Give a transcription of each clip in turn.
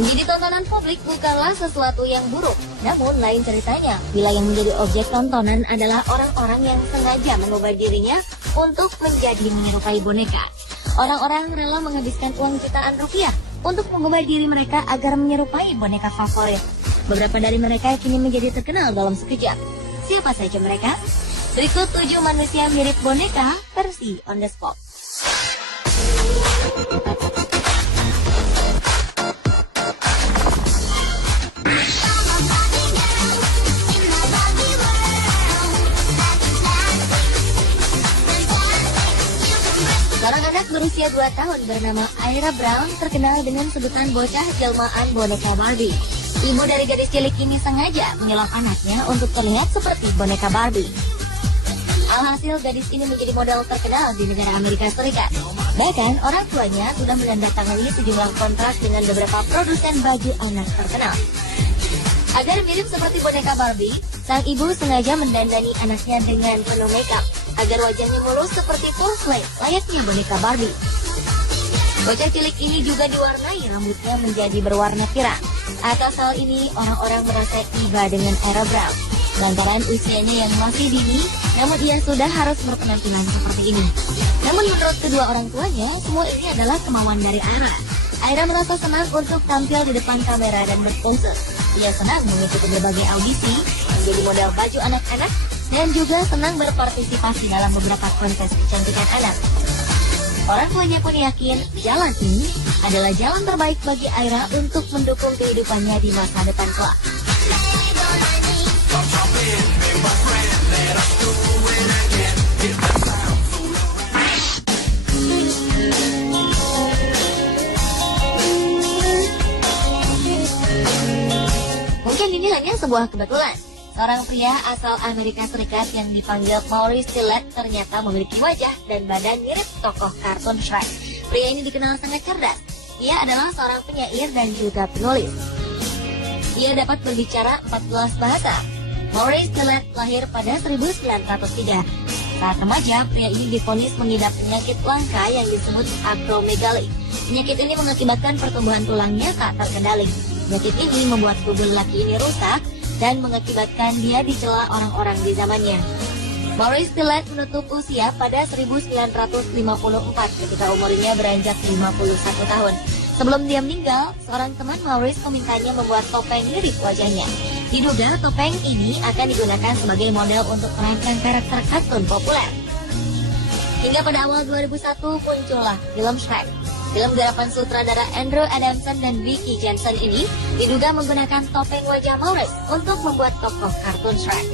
Menjadi tontonan publik bukanlah sesuatu yang buruk. Namun lain ceritanya bila yang menjadi objek tontonan adalah orang-orang yang sengaja mengubah dirinya untuk menjadi menyerupai boneka. Orang-orang rela menghabiskan uang jutaan rupiah untuk mengubah diri mereka agar menyerupai boneka favorit. Beberapa dari mereka kini menjadi terkenal dalam sekejap. Siapa saja mereka? Berikut 7 manusia mirip boneka versi on the spot. Seorang anak berusia 2 tahun bernama Ira Brown terkenal dengan sebutan bocah jelmaan boneka Barbie. Ibu dari gadis cilik ini sengaja menyulam anaknya untuk terlihat seperti boneka Barbie. Alhasil gadis ini menjadi model terkenal di negara Amerika Serikat. Bahkan orang tuanya sudah menandatangani sejumlah kontrak dengan beberapa produsen baju anak terkenal. Agar mirip seperti boneka Barbie, sang ibu sengaja mendandani anaknya dengan penuh makeup agar wajahnya mulus seperti full slate layaknya boneka Barbie. Bocah cilik ini juga diwarnai rambutnya menjadi berwarna pirang. Atas hal ini, orang-orang merasa iba dengan Ira Brown. Lantaran usianya yang masih dini, namun ia sudah harus berpenampilan seperti ini. Namun menurut kedua orang tuanya, semua ini adalah kemauan dari Ira. Ira merasa senang untuk tampil di depan kamera dan berpose. Ia senang mengikuti berbagai audisi, menjadi model baju anak-anak, dan juga senang berpartisipasi dalam beberapa kontes kecantikan anak. Orang tuanya pun yakin jalan ini adalah jalan terbaik bagi Ira untuk mendukung kehidupannya di masa depan kelak. Mungkin ini hanya sebuah kebetulan. Seorang pria asal Amerika Serikat yang dipanggil Maurice Gillette ternyata memiliki wajah dan badan mirip tokoh kartun Shrek. Pria ini dikenal sangat cerdas. Ia adalah seorang penyair dan juga penulis. Ia dapat berbicara 14 bahasa. Maurice Gillette lahir pada 1903. Saat remaja, pria ini divonis mengidap penyakit langka yang disebut acromegaly. Penyakit ini mengakibatkan pertumbuhan tulangnya tak terkendali. Penyakit ini membuat tubuh lelaki ini rusak dan mengakibatkan dia dicela orang-orang di zamannya. Maurice Gillette menutup usia pada 1954 ketika umurnya beranjak 51 tahun. Sebelum dia meninggal, seorang teman Maurice memintanya membuat topeng mirip wajahnya. Diduga topeng ini akan digunakan sebagai model untuk merancang karakter kartun populer. Hingga pada awal 2001 muncullah film Shrek. Film garapan sutradara Andrew Adamson dan Vicky Jensen ini diduga menggunakan topeng wajah Maurice untuk membuat tokoh kartun Shrek.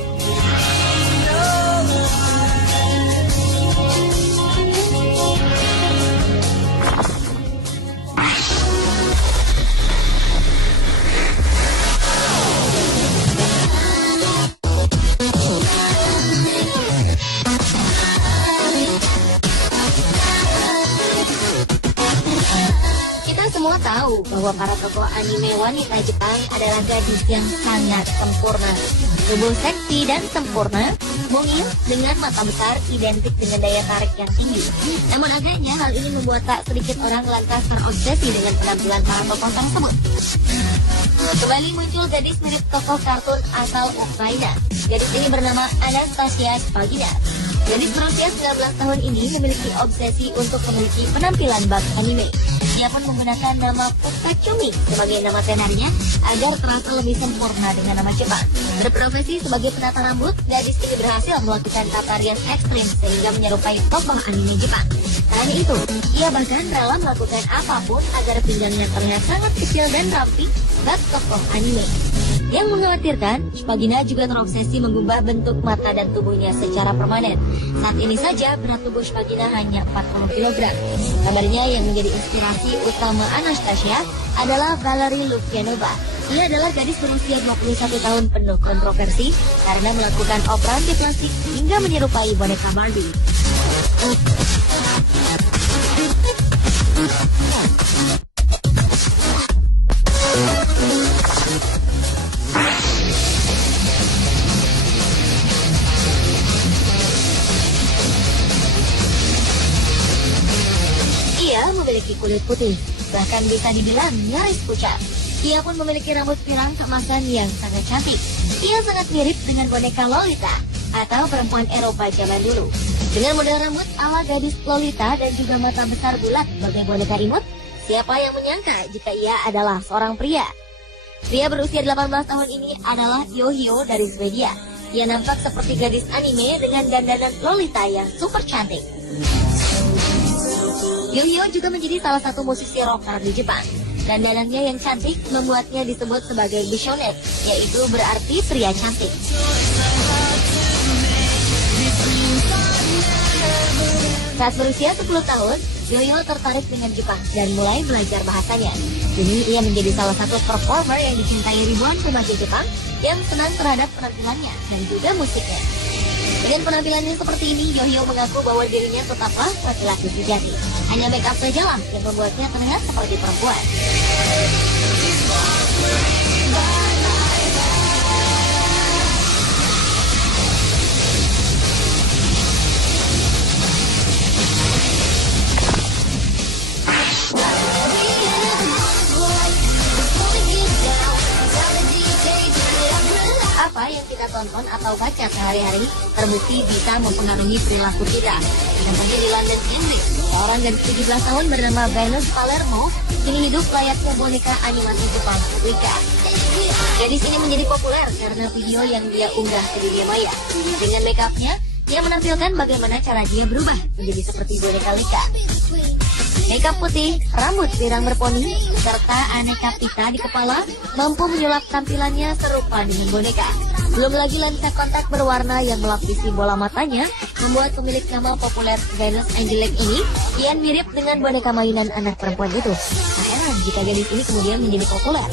Semua tahu bahwa para tokoh anime wanita Jepang adalah gadis yang sangat sempurna. Tubuh seksi dan sempurna, mungil dengan mata besar identik dengan daya tarik yang tinggi. Namun agaknya hal ini membuat tak sedikit orang lantas terobsesi dengan penampilan para tokoh tersebut. Kembali muncul gadis mirip tokoh kartun asal Ukraina. Gadis ini bernama Anastasia Spagina. Gadis berusia 19 tahun ini memiliki obsesi untuk memiliki penampilan bak anime. Ia pun menggunakan nama Pukachumi sebagai nama tenarnya agar terasa lebih sempurna dengan nama Jepang. Berprofesi sebagai penata rambut, gadis ini berhasil melakukan tata rias ekstrim sehingga menyerupai tokoh anime Jepang. Tak hanya itu, ia bahkan rela melakukan apapun agar pinggangnya terlihat sangat kecil dan rapi bak tokoh anime. Yang mengkhawatirkan, Spagina juga terobsesi mengubah bentuk mata dan tubuhnya secara permanen. Saat ini saja berat tubuh Spagina hanya 40 kg. Kabarnya yang menjadi inspirasi utama Anastasia adalah Valerie Lufyanova. Ia adalah gadis berusia 21 tahun penuh kontroversi karena melakukan operasi plastik hingga menyerupai boneka Barbie. Ia memiliki kulit putih, bahkan bisa dibilang nyaris pucat. Ia pun memiliki rambut pirang keemasan yang sangat cantik. Ia sangat mirip dengan boneka Lolita atau perempuan Eropa zaman dulu. Dengan model rambut ala gadis Lolita dan juga mata besar bulat bagai boneka imut, siapa yang menyangka jika ia adalah seorang pria? Pria berusia 18 tahun ini adalah Yohio dari Swedia. Ia nampak seperti gadis anime dengan dandanan Lolita yang super cantik. Yohio juga menjadi salah satu musisi rocker di Jepang. Dandanannya yang cantik membuatnya disebut sebagai Bishonet, yaitu berarti pria cantik. Saat berusia 10 tahun, Yohio tertarik dengan Jepang dan mulai belajar bahasanya. Kini ia menjadi salah satu performer yang dicintai ribuan remaja Jepang yang senang terhadap penampilannya dan juga musiknya. Dengan penampilannya seperti ini, Yohio mengaku bahwa dirinya tetaplah laki-laki sejati. Hanya make up sajalah yang membuatnya terlihat seperti perempuan. Apa yang kita tonton atau baca sehari-hari terbukti bisa mempengaruhi perilaku kita. Dan saja di London, Inggris, seorang gadis 17 tahun bernama Venus Palermo kini hidup layaknya boneka animasi Jepang Afrika. Gadis ini menjadi populer karena video yang dia unggah ke dunia maya. Dengan make up-nya, dia menampilkan bagaimana cara dia berubah menjadi seperti boneka Lika. Makeup putih, rambut pirang berponi, serta aneka pita di kepala mampu menyulap tampilannya serupa dengan boneka. Belum lagi lensa kontak berwarna yang melapisi bola matanya membuat pemilik nama populer Venus Angelique ini kian mirip dengan boneka mainan anak perempuan itu. Tak heran jika gadis ini kemudian menjadi populer.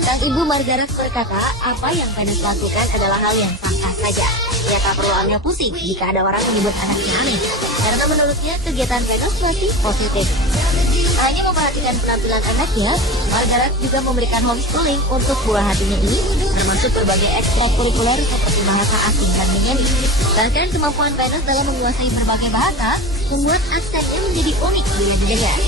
Sang ibu Margaret berkata, apa yang Venus lakukan adalah hal yang sah-sah saja. Ia tak perlu ambil pusing jika ada orang menyebut anaknya aneh, karena menurutnya kegiatan Venus masih positif. Tak hanya memperhatikan penampilan anaknya, Margaret juga memberikan homeschooling untuk buah hatinya ini, termasuk berbagai ekstrakurikuler seperti bahasa asing dan menyanyi. Bahkan kemampuan Venus dalam menguasai berbagai bahasa membuat aksennya menjadi unik bila didengar.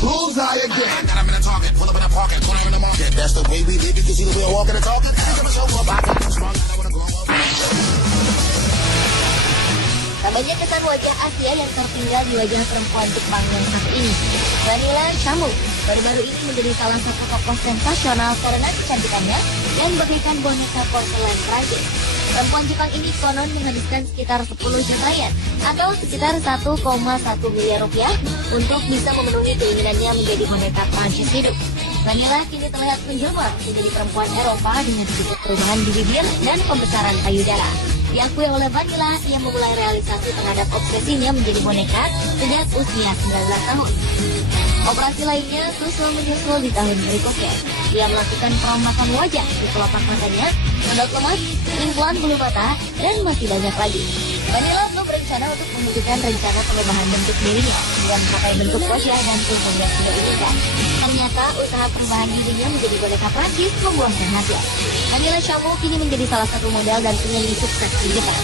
Bullseye again. Got him in a target, pull up in a parking, corner in the market. That's the way we live. You can see the way I walk and talking. Tak banyak kesan wajah Asia yang tertinggal di wajah perempuan Jepang yang satu ini. Vanilla Shamu baru-baru ini menjadi salah satu tokoh sensasional karena kecantikannya dan bagaikan boneka porselen Prancis. Perempuan Jepang ini konon menghabiskan sekitar 10 juta yen atau sekitar 1,1 miliar rupiah untuk bisa memenuhi keinginannya menjadi boneka Prancis hidup. Vanilla kini terlihat menjelma menjadi perempuan Eropa dengan sedikit perubahan di bibir dan pembesaran payudara. Diakui oleh Vanilla, ia memulai realisasi terhadap obsesinya menjadi boneka sejak usia 19 tahun. Operasi lainnya susul menyusul di tahun berikutnya. Ia melakukan perombakan wajah di kelopak matanya, mendot lemas, implan bulu mata, dan masih banyak lagi. Vanilla belum berencana untuk mewujudkan rencana perubahan bentuk dirinya dengan mencapai bentuk wajah dan tubuh yang sudah diinginkan. Ternyata usaha perubahan dirinya menjadi boneka Prancis membuahkan hasil. Vanilla Shamu kini menjadi salah satu model dan penyanyi sukses di Jepang.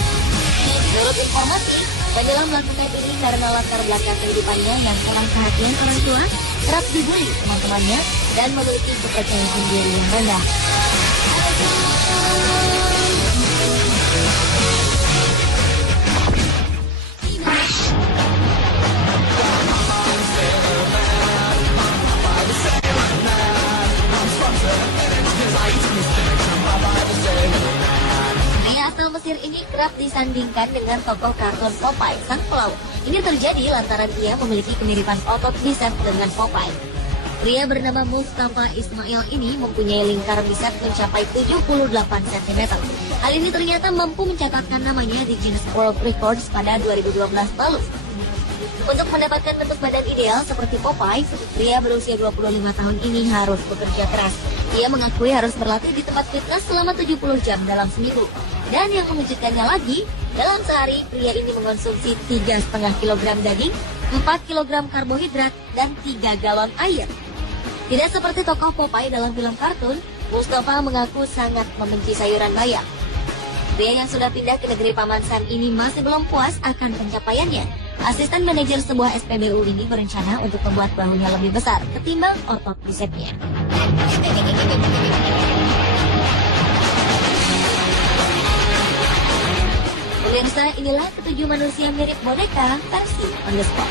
Menurut informasi, Vanilla melakukan ini karena latar belakang kehidupannya yang kurang perhatian orang tua, kerap dibully teman-temannya, dan memiliki kepercayaan diri yang rendah. Pria asal Mesir ini kerap disandingkan dengan tokoh kartun Popeye, sang pelaut. Ini terjadi lantaran ia memiliki kemiripan otot bisep dengan Popeye. Pria bernama Mustafa Ismail ini mempunyai lingkar bisep mencapai 78 cm. Hal ini ternyata mampu mencatatkan namanya di Guinness World Records pada 2012 lalu. Untuk mendapatkan bentuk badan ideal seperti Popeye, pria berusia 25 tahun ini harus bekerja keras. Ia mengakui harus berlatih di tempat fitness selama 70 jam dalam seminggu. Dan yang mengejutkannya lagi, dalam sehari pria ini mengonsumsi 3,5 kg daging, 4 kg karbohidrat, dan 3 galon air. Tidak seperti tokoh Popeye dalam film kartun, Mustafa mengaku sangat membenci sayuran bayam. Pria yang sudah pindah ke negeri Paman Sam ini masih belum puas akan pencapaiannya. Asisten manajer sebuah SPBU ini berencana untuk membuat bahunya lebih besar ketimbang otot bisepsnya. Pemirsa, inilah ketujuh manusia mirip boneka versi on the spot.